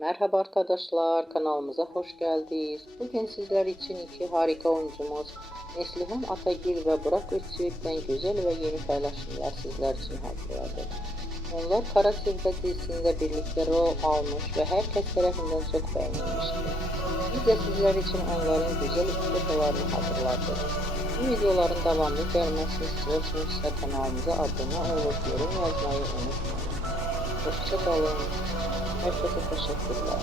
Merhaba arkadaşlar, kanalımıza hoş geldiniz. Bugün sizler için iki harika oyuncumuz Neslihan Atagil ve Burak Özçivit'ten güzel ve yeni paylaşımlar sizler için hazırladık. Onlar Kara Sevda dizisinde birlikte rol almış ve herkes tarafından çok beğenilmişti. Biz de sizler için onların güzel fotoğraflarını hazırladık. Bu videoların devamlı gelmesini istiyorsanız kanalımıza abone olup yorum yazmayı unutmayın. Hoşça kalın. Herkese teşekkürler.